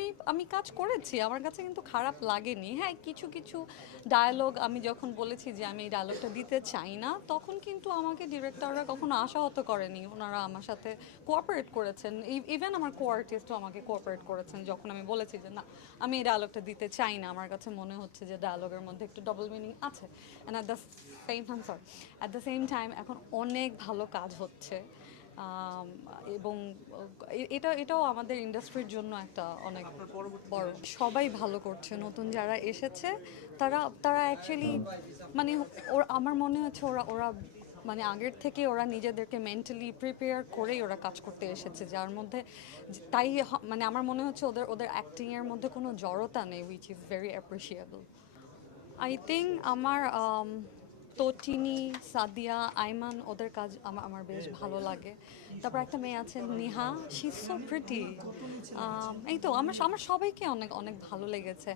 আমি আমি কাজ করেছি, আমার কাছে কিন্তু খারাপ লাগেনি। হ্যাঁ, কিছু কিছু ডায়ালগ আমি যখন বলেছি যে আমি এই ডায়ালগটা দিতে চাই না, তখন কিন্তু আমাকে ডিরেক্টররা কখনো আশাহত করেনি। ওনারা আমার সাথে কোঅপারেট করেছেন, ইভেন আমার কো আর্টিস্টও আমাকে কোঅপারেট করেছেন যখন আমি বলেছি যে না, আমি এই ডায়ালগটা দিতে চাই না, আমার কাছে মনে হচ্ছে যে ডায়ালগের মধ্যে একটু ডবল মিনিং আছে। And at the same time এখন অনেক ভালো কাজ হচ্ছে। আম, এবং এটাও আমাদের ইন্ডাস্ট্রির জন্য একটা অনেক বড়, সবাই ভালো করছে। নতুন যারা এসেছে তারা তারা অ্যাকচুয়ালি মানে আমার মনে হচ্ছে ওরা ওরা মানে আগের থেকে ওরা নিজেদেরকে মেন্টালি প্রিপেয়ার করেই ওরা কাজ করতে এসেছে, যার মধ্যে তাই মানে আমার মনে হচ্ছে ওদের ওদের অ্যাক্টিংয়ের মধ্যে কোনো জড়তা নেই, which is very appreciable. I think আমার তটিনী, সাদিয়া, আইমান ওদের কাজ আমার আমার বেশ ভালো লাগে। তারপর একটা মেয়ে আছে Neha, she is so pretty. এই তো আমার আমার সবাইকে অনেক অনেক ভালো লেগেছে।